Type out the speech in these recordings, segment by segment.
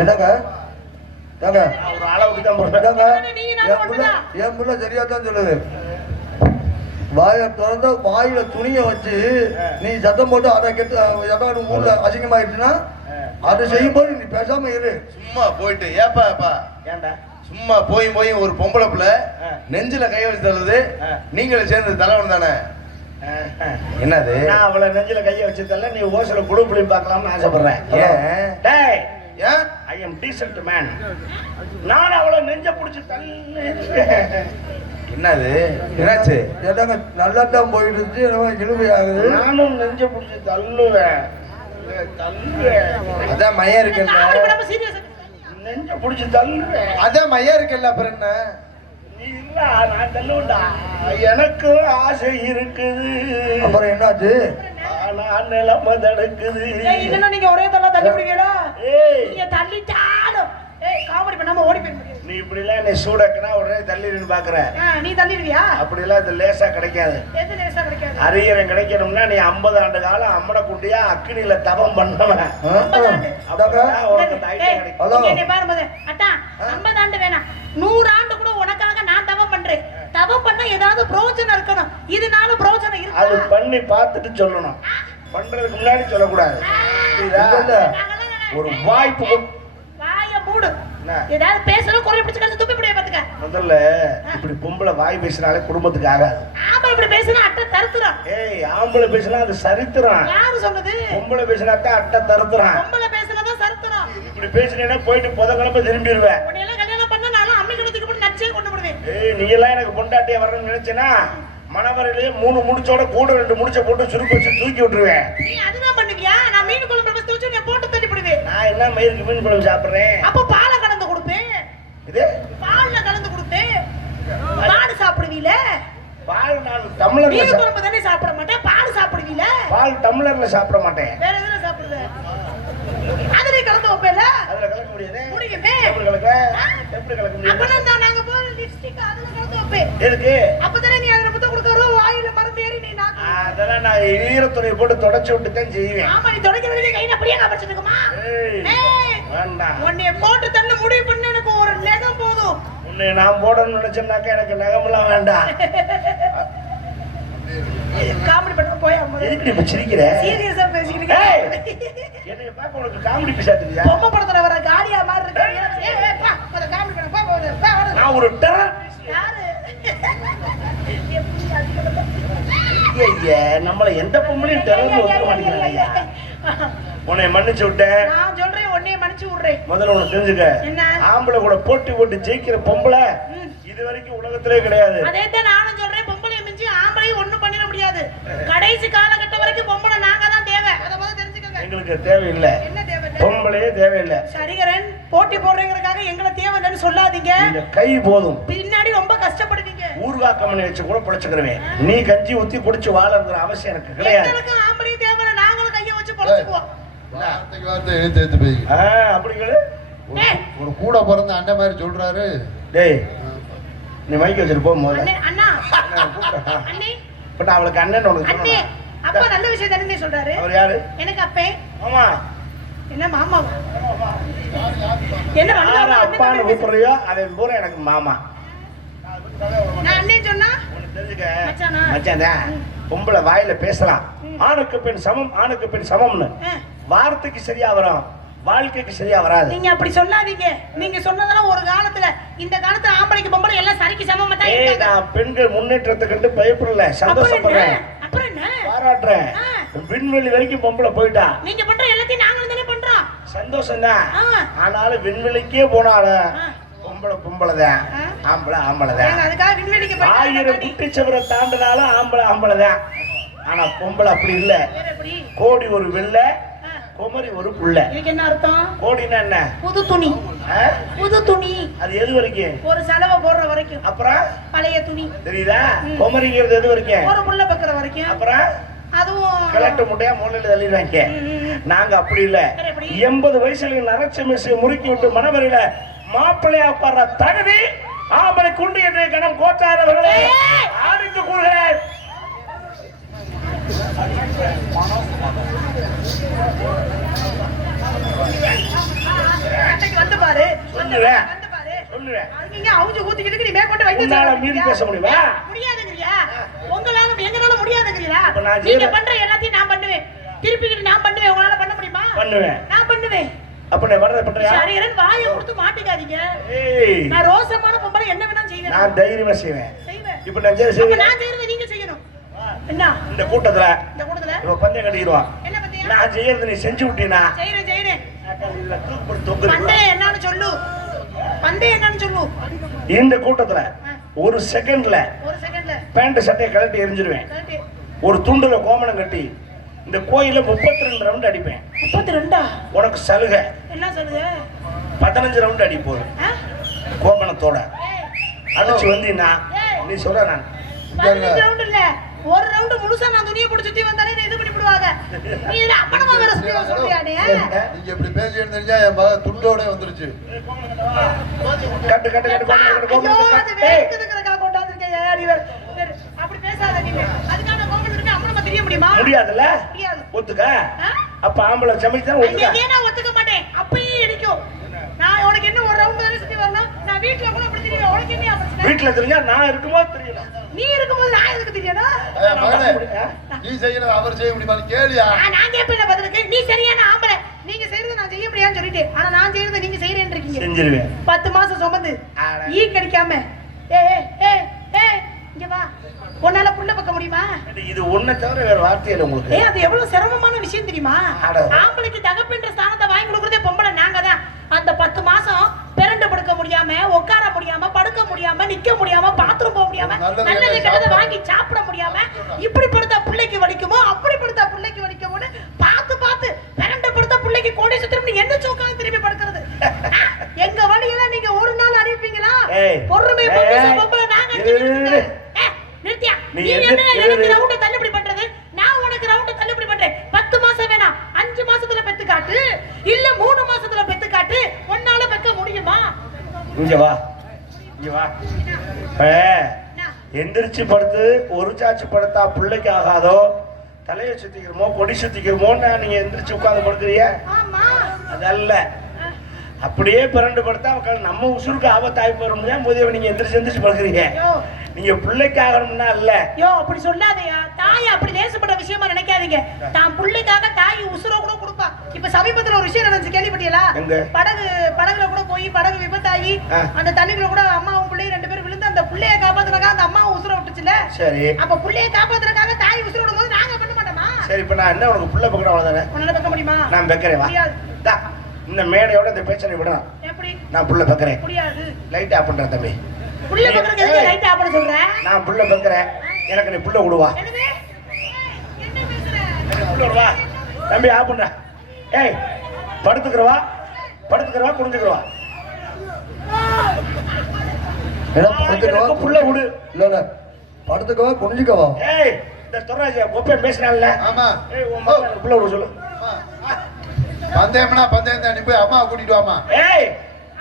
என்னங்க ஏங்க ஒரு அளவுக்கு தான் போறேன். என் புள்ள சரியா தான் சொல்லுது. வாயை திறந்து வாயில துணியை வச்சு நீ சத்தம் போட்டு அதை கெட்டு ஏதாவது ஊர்ல அசிங்கமாயிடுச்சுன்னா அதை செய்யும் போது நீ பேசாம இரு. சும்மா போயிட்டு ஏப்பா ஏன்டா சும்மா போய் ஒரு பொம்பளை பிள்ளை நெஞ்சில கை வச்சு தருது. நீங்களும் சேர்ந்து தலைவன் தானே? என்னது? நான் அவளை நெஞ்சில கையை வச்சதால நீ ஓசல குழு புளி பார்க்கலாம்னு ஆசைப்படுறேன். ஏன் ஏன் ஐ எம் டீசன்ட் மேன். நான் அவளை நெஞ்ச பிடிச்சி தள்ளி. என்னது? என்னாச்சு? ஏதாங்க நல்லா தான் போயிட்டு இருந்துச்சு, இழுவை ஆகுது. நானும் நெஞ்ச பிடிச்சி தள்ளுவேன். அதான் மையம் இருக்குல்ல, நெஞ்ச பிடிச்சி தள்ளுவேன். அதான் மையம் இருக்குல்ல, அப்புறம் என்ன? நீ இல்ல நான் தள்ளுவேன்டா. எனக்கு ஆசை இருக்குது. அப்புறம் என்னாச்சு? நான் நிலைமை தடுக்குது. நீங்க ஒரே தள்ள தள்ளி விடுவீங்களா? நீங்க தள்ளிட்டாலும் காமெடி பண்ணாம ஓடி போய் நீ இப்படி எல்லாம் என்னை சூடக்குனா உடனே தள்ளிடுன்னு பாக்குற. நீ தள்ளிடுவியா? அப்படி எல்லாம் இது லேசா கிடைக்காது. எது லேசா கிடைக்காது? அரியரம் கிடைக்கணும்னா நீ 50 ஆண்டு காலம் அம்மட குட்டியா அக்கினியில தவம் பண்ணவன். 50 ஆண்டு. ஹலோ பாரும்போது அட்டா 50 ஆண்டு வேணாம், 100 ஆண்டு கூட உனக்காக நான் தவம் பண்றேன். தவம் பண்ண ஏதாவது பிரயோஜனம் இருக்கணும். இதனால பிரயோஜனம் இருக்கு. அது பண்ணி பார்த்துட்டு சொல்லணும், பண்றதுக்கு முன்னாடி சொல்லக்கூடாது. ஒரு வாய்ப்பு வாய மூடு. ஏதாவது பேசணும் குறை பிடிச்சு கழிச்சு துப்பி முடிய பாத்துக்க. முதல்ல இப்படி பொம்பளை வாய் பேசினாலே குடும்பத்துக்கு ஆகாது. ஆம்பளை இப்படி பேசினா அட்டை தருத்துறான். ஏய் ஆம்பளை பேசினா அது சரித்திரம். யாரு சொன்னது? பொம்பளை பேசினாத்தான் அட்டை தருத்துறான். பொம்பளை பேசினாதான் சரித்திரம். இப்படி பேசினேன்னா போயிட்டு புதக்கிழமை திரும்பிடுவேன். உன்னையெல்லாம் கல்யாணம் பண்ண நானும் அம்மி கழுத்துக்கு போட்டு நச்சே கொண்டு விடுவேன். ஏய் நீ எல்லாம் எனக்கு பொண்டாட்டியா வரணும்னு நினைச்சேனா மணவரையிலேயே 3 முடிச்சோட கூட 2 முடிச்ச போட்டு சுருக்க வச்சு தூக்கி விட்டுருவேன். நீ அதுதான் பண்ணுவியா? நான் மீன் குழம்பு வச்சு வச்சு நீ போட்டு தள்ளி விடுவேன். நான் என்ன மயிருக்கு மீன் குழம்பு சாப்பிடுறேன்? அப்ப பாலை கலந்து கொடுப்பேன். இது பால்ல கலந்து கொடுப்பேன். பால் சாப்பிடுவீல? பால் நான் டம்ளர்ல மீன் குழம்பு தானே சாப்பிட மாட்டேன், பால் சாப்பிடுவீல? பால் டம்ளர்ல சாப்பிட மாட்டேன். வேற எதுல சாப்பிடுவே? அதுல கலந்து வைப்பேல? அதுல கலக்க முடியாது. முடியுமே. எப்படி கலக்க? எப்படி கலக்க முடியாது? அப்பனா தான் நாங்க போற லிப்ஸ்டிக் அதுல கலந்து வைப்பேன். எதுக்கு? அப்பதானே நீ அதுல முத்த கொடுக்கறோ வாயில மருந்து ஏறி நீ நாக்கு. அதெல்லாம் நான் ஈரத்துணி போட்டு தொடச்சு விட்டு தான் செய்வேன். ஆமா நீ தொடக்கிறதுல கையில அப்படியே காமிச்சிட்டு இருக்குமா? ஏய் வேண்டாம். உன்னை போட்டு தள்ள முடிவு பண்ண எனக்கு ஒரு நகம் போதும். உன்னை நான் போடணும்னு நினைச்சேன்னாக்கா எனக்கு நகமெல்லாம் வேண்டாம். காமெடி பண்ண போய் அம்மா. எதுக்கு இப்ப சிரிக்கிற? சீரியஸா பேசிக்கிறீங்க. என்னைய பார்க்க உனக்கு காமெடி பீஸா தெரியுதா? பொம்மை படத்துல வர காலியா மாதிரி இருக்கு. ஏய் பா அத காமெடி பண்ண பா பா. நான் ஒரு டெரர். யாரு? ஐயா நம்மள எந்த பொம்பளையும் டெரர்னு ஒத்துக்க மாட்டேங்கிறாங்க ஐயா. உன்னை மன்னிச்சு விட்டேன். நான் சொல்றேன் உன்னைய மன்னிச்சு விடுறேன். முதல்ல உனக்கு தெரிஞ்சுக்க. என்ன? ஆம்பளை கூட போட்டி போட்டு ஜெயிக்கிற பொம்பளை இது வரைக்கும் உலகத்திலே கிடையாது. அதே தான் நானும் சொல்றேன். பொம்பளைய மிஞ்சி ஆம்பளையும் ஒண்ணும் பண்ணிட முடியாது. கடைசி காலகட்டம் வரைக்கும் பொம்பளை நாங்க தான் தேவை. அத முதல்ல தெரிஞ்சுக்கங்க. எங்களுக்கு தேவையில்லை. என்ன தேவை? பொம்பளையே தேவையில்லை. சரிகரன் போட்டி போடுறதுக்காக எங்களை தேவைன்னு சொல்லாதீங்க. இந்த கை போதும். பின்னாடி ரொம்ப கஷ்டப்படுவீங்க. ஊர்காக்கமணி வச்சு கூட பிழைச்சுக்கிறவேன். நீ கஞ்சி ஊத்தி குடிச்சு வாழங்கிற அவசியம் எனக்கு கிடையாது. எங்களுக்கு ஆம்பளையும் தேவை. நாங்களும் கையை வச்சு பொழைச்சுக்குவோம். வார்த்தை எழுத்து எழுத்து போய் அப்படிங்களே ஒரு கூட பிறந்த அண்ணன் மாதிரி சொல்றாரு. டேய் நீ மைக் வச்சிட்டு போ முதல்ல. அண்ணா அண்ணே பட் அவளுக்கு அண்ணன் உனக்கு அண்ணே அப்பா நல்ல விஷயம் தானே சொல்றாரு. அவர் யாரு? எனக்கு அப்பே. ஆமா என்ன மாமா? என்ன யார அப்பான்னு கூப்பிடுறியோ அவன் பூரா எனக்கு மாமா. நான் அண்ணே சொன்னா உனக்கு தெரிஞ்சுக்க மச்சானா மச்சான்டா. பொம்பளை வாயில பேசலாம் ஆணுக்கு பெண் சமம் ஆணுக்கு பெண் சமம்னு. வார்த்தைக்கு சரியா வரும், வாழ்க்கைக்கு சரியா வராது. நீங்க அப்படி சொல்லாதீங்க. நீங்க சொன்னதெல்லாம் ஒரு காலத்துல. இந்த காலத்துல ஆம்பளைக்கு பொம்பளை எல்லாம் சரிக்கு சமமா தான் இருக்காங்க. நான் பெண்கள் முன்னேற்றத்துக்கு கண்டு பயப்படல, சந்தோஷப்படுறேன், அப்புறம் என்ன பாராட்டுறேன். விண்வெளி வரைக்கும் பொம்பளை போயிட்டா. நீங்க பண்ற எல்லாத்தையும் நாங்களும் தானே பண்றோம். சந்தோஷம் தான். ஆனாலும் விண்வெளிக்கே போனாலும் பொம்பளை பொம்பளைதான், ஆம்பளை ஆம்பளைதான். அதுக்காக விண்வெளிக்கு 1000 குட்டிச்சவரை தாண்டினாலும் ஆம்பளை ஆம்பளைதான். ஆனா பொம்பளை அப்படி இல்ல. கோடி ஒரு வெள்ளை, குமரி ஒரு புள்ள. இதுக்கு என்ன அர்த்தம்? கோடினா என்ன? புது துணி. புது துணி அது எது வரைக்கும்? ஒரு செலவை போடுற வரைக்கும். அப்புறம் பழைய துணி. தெரியுதா? குமரிங்கிறது எது வரைக்கும்? ஒரு புள்ள பக்கற வரைக்கும். அப்புறம் அதுவும் கலட்ட முட்டையா மூலையில தள்ளிடுவாங்க. நாங்க அப்படி இல்ல. 80 வயசுல நரச்ச மிஸ் முறுக்கி விட்டு மணவரையில மாப்பிள்ளையா உட்கார்ற தகுதி ஆம்பளை குண்டு என்ற கணம் கோட்டாரவர்களே ஆடித்து கொள்கிறேன். சொல்லுவேன். வந்து பாரு. சொல்லுவேன். அதுக்கு அவுஞ்சு ஊத்திக்கிட்டு நீ மேற்கொண்டு வைத்தியம் உன்னால செய்ய மீறி முடியா? பேச முடியுமா? முடியாதுங்கறியா? உங்களால எங்கனால முடியாதுங்கறியா? அப்ப நான் நீங்க செய்யற- பண்ற எல்லாத்தையும் நான் பண்ணுவேன். திருப்பிக்கிட்டு நான் பண்ணுவேன். உங்களால பண்ண முடியுமா? பண்ணுவேன். நான் பண்ணுவேன். அப்ப நான் வர்றத பண்றியா? சரீரன் வாயை கொடுத்து மாட்டிக்காதீங்க. ஏய், நான் ரோசமான பொம்பளை என்ன வேணா செய்வேன். நான் தைரியமா செய்வேன். செய்வேன். இப்ப நான் அப்ப செய்வேன். நான் செய்யறதை நீங்க செய்யணும். என்ன? இந்த கூட்டத்துல இந்த கூட்டத்துல இப்ப பந்தயம் கட்டிடுவான். என்ன பத்தியா? நான் செய்யறது நீ செஞ்சு விட்டீனா செய்றேன். தொங்கு. பந்தயம் என்னன்னு சொல்லு. பந்தயம் என்னன்னு சொல்லு. இந்த கூட்டத்துல ஒரு செகண்ட்ல ஒரு செகண்ட்ல பேண்ட் சட்டையை கழட்டி எரிஞ்சிருவேன். கரெக்ட். ஒரு துண்டுல கோமணம் கட்டி இந்த கோயில 32 ரவுண்ட் அடிப்பேன். 32 உனக்கு சலுகை என்ன சொல்லுங்க? 15 ரவுண்ட் அடி போதும். கோமணத்தோட அடிச்சு வந்தீங்கன்னா நீ சொல்ற நான் 15 ரவுண்ட் இல்ல, ஒரு ரவுண்ட் முழுசா நான் துணியை போட்டு சுத்தி வந்தாலே இதை இது பண்ணி விடுவாங்க. நீ இதுல அப்பனமா வேற சொல்றியா நீ? நீங்க இப்படி பேசிட்டு தெரிஞ்சா என் மக துண்டோட வந்துருச்சு. கட்டு கட்டு கட்டு ஐயோ, அது வேர்க்குதுங்கறக்கா கொண்டாந்துருக்கேன். நீ வேற அப்படி பேசாத நீ. அதுக்கான கோமணம் இருக்கு அப்பனமா தெரிய முடியுமா? முடியாதுல்ல? முடியாது. ஒத்துக்க. ஆ? அப்ப ஆம்பளை சமைச்சா ஒத்துக்க. ஐயே, நான் ஒத்துக்க மாட்டேன். அப்பயே இடிக்கும். நான் உனக்கு என்ன ஒரு ரவுண்ட் தானே சுத்தி வரணும். நான் வீட்ல கூட அப்படி தெரியும். உனக்கு என்ன பிரச்சனை? வீட்டுல தெரிஞ்சா நான் இருக்கும்போது தெரியல. நீ இருக்கும்போது நான் எதுக்கு தெரியணும்? நீ செய்யறது அவர் செய்ய முடியுமா கேளியா? நான் கேட்பேன் பதிலுக்கு. நீ சரியான ஆம்பளை. நீங்க செய்யறதை நான் செய்ய முடியாதுன்னு சொல்லிட்டேன். ஆனா நான் செய்யறதை நீங்க செய்யறேன்னு இருக்கீங்க. செஞ்சிருவேன். 10 மாசம் சுமந்து ஈ கிடைக்காம இங்க வா. உன்னால புள்ள பக்க முடியுமா? இது ஒண்ணு தவிர வேற வார்த்தை இல்லை உங்களுக்கு. அது எவ்வளவு சிரமமான விஷயம் தெரியுமா? அட. ஆம்பளைக்கு தகப்பன்ற ஸ்தானத்தை வாங்கி கொடுக்கறதே பொம்பளை நாங்க தான். அந்த 10 மாசம் பிறண்டு படுக்க முடியாம, உட்கார முடியாம, படுக்க முடியாம, நிக்க முடியாம, பாத்ரூம் போக முடியாம, நல்லது கெட்டதை வாங்கி சாப்பிட முடியாம, இப்படி படுத்தா பிள்ளைக்கு வலிக்குமோ, அப்படி படுத்தா பிள்ளைக்கு வலிக்குமோன்னு பார்த்து பார்த்து பிறண்டு படுத்தா பிள்ளைக்கு கோடை சுத்திரம் என்ன சோக்காங்க திரும்பி படுக்கிறது. எங்க வழியெல்லாம் நீங்க ஒரு நாள் அறிவிப்பீங்களா? பொறுமை பொம்பளை நாங்க நிறுத்தியா? நீ என்ன எனக்கு ரவுண்ட தள்ளுபடி பண்றது? நான் உனக்கு ரவுண்ட தள்ளுபடி பண்றேன். 10 மாசம் வேணாம், 5 மாசத்துல பெத்து காட்டு, இல்ல 3 மாசத்துல பெத்து காட்டு. உன்னால பெக்க முடியுமா? இங்க வா, இங்க வா. எந்திரிச்சு படுத்து ஒரு சாச்சு படுத்தா பிள்ளைக்கு ஆகாதோ, தலையை சுத்திக்கிறோமோ கொடி சுத்திக்கிறோமோன்னு நீங்க எந்திரிச்சு உட்கார்ந்து படுக்கிறீங்க. ஆமா, அதல்ல. அப்படியே பிறண்டு படுத்தா நம்ம உசுருக்கு ஆபத்தாய் போற முடியாது. போதே நீங்க எந்திரிச்சு படுக்கிறீங்க. நீங்க பிள்ளைக்கு ஆகணும்னா இல்ல. யோ, அப்படி சொல்லாதயா. தாய் அப்படி லேசப்பட்ட விஷயமா நினைக்காதீங்க. தான் பிள்ளைக்காக தாய் உசுர கூட கொடுப்பா. இப்ப சமீபத்துல ஒரு விஷயம் நடந்துச்சு, கேள்விப்பட்டீங்களா? படகுல கூட போய் படகு விபத்தாகி அந்த தண்ணிக்குள்ள கூட அம்மாவும் பிள்ளையும் 2 பேரும் விழுந்து அந்த பிள்ளைய காப்பாத்துறதுக்காக அந்த அம்மாவும் உசுர விட்டுச்சுல. சரி. அப்ப பிள்ளைய காப்பாத்துறதுக்காக தாய் உசுர விடும்போது நாங்க பண்ண மாட்டோமா? சரி, இப்ப நான் என்ன உனக்கு புள்ள பக்கற அவ்வளவுதானே? உன்னால பக்க முடியுமா? நான் பக்கறேன். வா. இந்த மேடையோட இந்த பேச்சனை விடணும். எப்படி? நான் புள்ள பக்கறேன். முடியாது. லைட் ஆஃப் பண்றேன் தம்பி. புள்ள பக்கறதுக்கு எதுக்கு லைட் ஆஃப் பண்ண சொல்ற? நான் புள்ள பக்கறேன். எனக்கு நீ புள்ள விடுவா. என்னது? என்ன பேசுற? எனக்கு புள்ள விடுவா. தம்பி ஆஃப் பண்ணு. ஏய், படுத்துக்கறவா குனிஞ்சுக்கறவா. எனக்கு புள்ள விடு. இல்ல படுத்துக்கவா குனிஞ்சுக்கவா? ஏய், இந்த துராஜ கொப்பை பேசினால. ஆமா. ஏய், உன் மகன் புள்ள விடு சொல்லு. பந்தயம்னா பந்தயம் தான். நீ போய் அம்மாவை கூட்டிட்டு வாமா. ஏய்,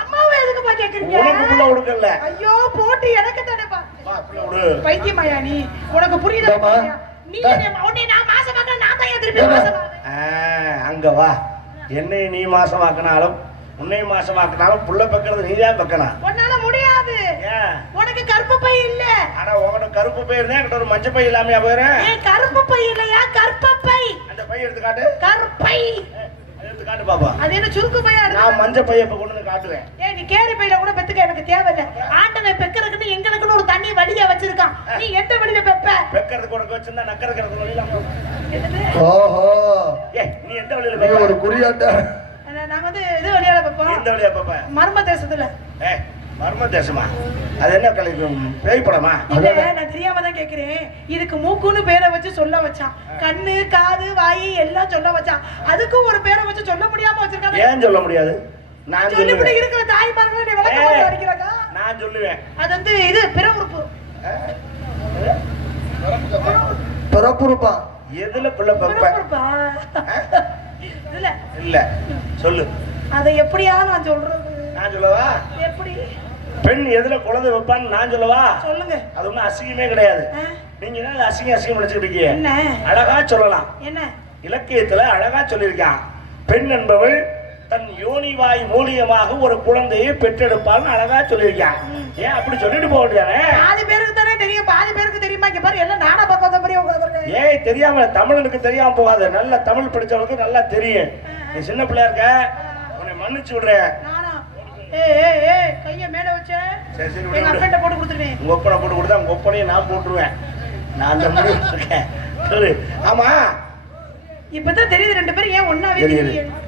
அம்மாவை எதுக்குப்பா கேக்குறீங்க? உனக்கு புள்ள விடுக்கல. ஐயோ, போட்டு எனக்கு தானேப்பா. வா, புள்ள விடு. பைத்தியமாயா நீ? உனக்கு புரியுதா? நீ உன்னை நான் மாசமாக்க நான் தான் திருப்பி மாசமாவேன். அங்க வா. என்னை நீ மாசமாக்கினாலும் உன்னை மாசமாக்கினாலும் புள்ள பக்கிறது நீதான் பக்கணும். உன்னால முடியாது. உனக்கு கருப்பு பை இல்ல. ஆனா உனக்கு கருப்பு பை இருந்தா எனக்கு ஒரு மஞ்சள் பை இல்லாமையா போயிறேன். ஏன் கருப்பு பை இல்லையா? கற்பப்பை. அந்த பை எடுத்து காட்டு. கற்பை எடுத்து காட்டு பாப்பா. அது என்ன சுருக்கு பையா? நான் மஞ்சள் பைய இப்ப கொண்டு வந்து காட்டுவேன். ஏய், நீ கேரி பையில கூட பெத்துக்க எனக்கு தேவையில்லை. ஆண்டவன் பெக்கறதுக்கு எங்களுக்குன்னு ஒரு தண்ணி வழியா வச்சிருக்கான். நீ எந்த வழியில பெப்ப? பெக்கறதுக்கு உனக்கு வச்சிருந்தா நக்கறதுக்கு வழியில. ஓஹோ, ஏய், நீ எந்த வழியில நீ பெப்ப? ஒரு குறியாட்ட. நாங்க வந்து இது வழியால பெப்போம். எந்த வழியா பெப்ப? மர்ம தேசத்துல. ஏய், மர்ம தேசமா? அது என்ன கலைக்கும் பேய் படமா? இல்ல, நான் தெரியாம தான் கேக்குறேன். இதுக்கு மூக்குன்னு பேரை வச்சு சொல்ல வச்சான். கண்ணு, காது, வாய் எல்லாம் சொல்ல வச்சான். அதுக்கும் ஒரு பேரை வச்சு சொல்ல முடியாம வச்சிருக்காங்க. ஏன் சொல்ல முடியாது? நான் சொல்லிவிட்டு சொல்லுவேன். இருக்கிற தாய்மார்களை நீ விளக்கம் அடிக்கிறாங்க. நான் சொல்லுவேன். அது வந்து இது பிற உறுப்பு. பிறப்புறுப்பா. எதுல பிள்ளை பெப்ப? பிற உறுப்பா? இல்ல இல்ல, சொல்லு. அதை எப்படியா நான் சொல்றது? நான் சொல்லவா? எப்படி? பெண் எதுல குழந்தை வைப்பான்னு நான் சொல்லவா? சொல்லுங்க. அது ஒண்ணும் அசிங்கமே கிடையாது. நீங்க என்ன அசிங்கம் நினைச்சுட்டு இருக்கீங்க? என்ன அழகா சொல்லலாம். என்ன இலக்கியத்துல அழகா சொல்லியிருக்கான். பெண் என்பவள் தன் யோனிவாய் மூலியமாக ஒரு குழந்தையை பெற்றெடுப்பான்னு அழகா சொல்லியிருக்கான். ஏன் அப்படி சொல்லிட்டு போக முடியாதே? பாதி பேருக்கு தானே தெரியும், பாதி பேருக்கு தெரியுமா? இங்க பாரு, எல்லாம் நானா பார்க்காத மாதிரி உட்கார்ந்திருக்கேன். ஏய், தெரியாம தமிழனுக்கு தெரியாம போகாது. நல்ல தமிழ் படிச்சவனுக்கு நல்லா தெரியும். நீ சின்ன பிள்ளையா இருக்க, உன்னை மன்னிச்சு விடுறேன். நானா? ஏய், கைய மேல வச்ச. சரி, சரி, எங்க அப்பன்ட்ட போட்டு கொடுத்துருவேன். உங்க ஒப்பனை போட்டு கொடுத்தா உங்க ஒப்பனையும் நான் போட்டுருவேன். நான் அந்த முடிவு இருக்கேன். ஆமா, இப்பதான் தெரியுது ரெண்டு பேரும் ஏன் ஒன்னாவே தெரியுது. தெரியும்.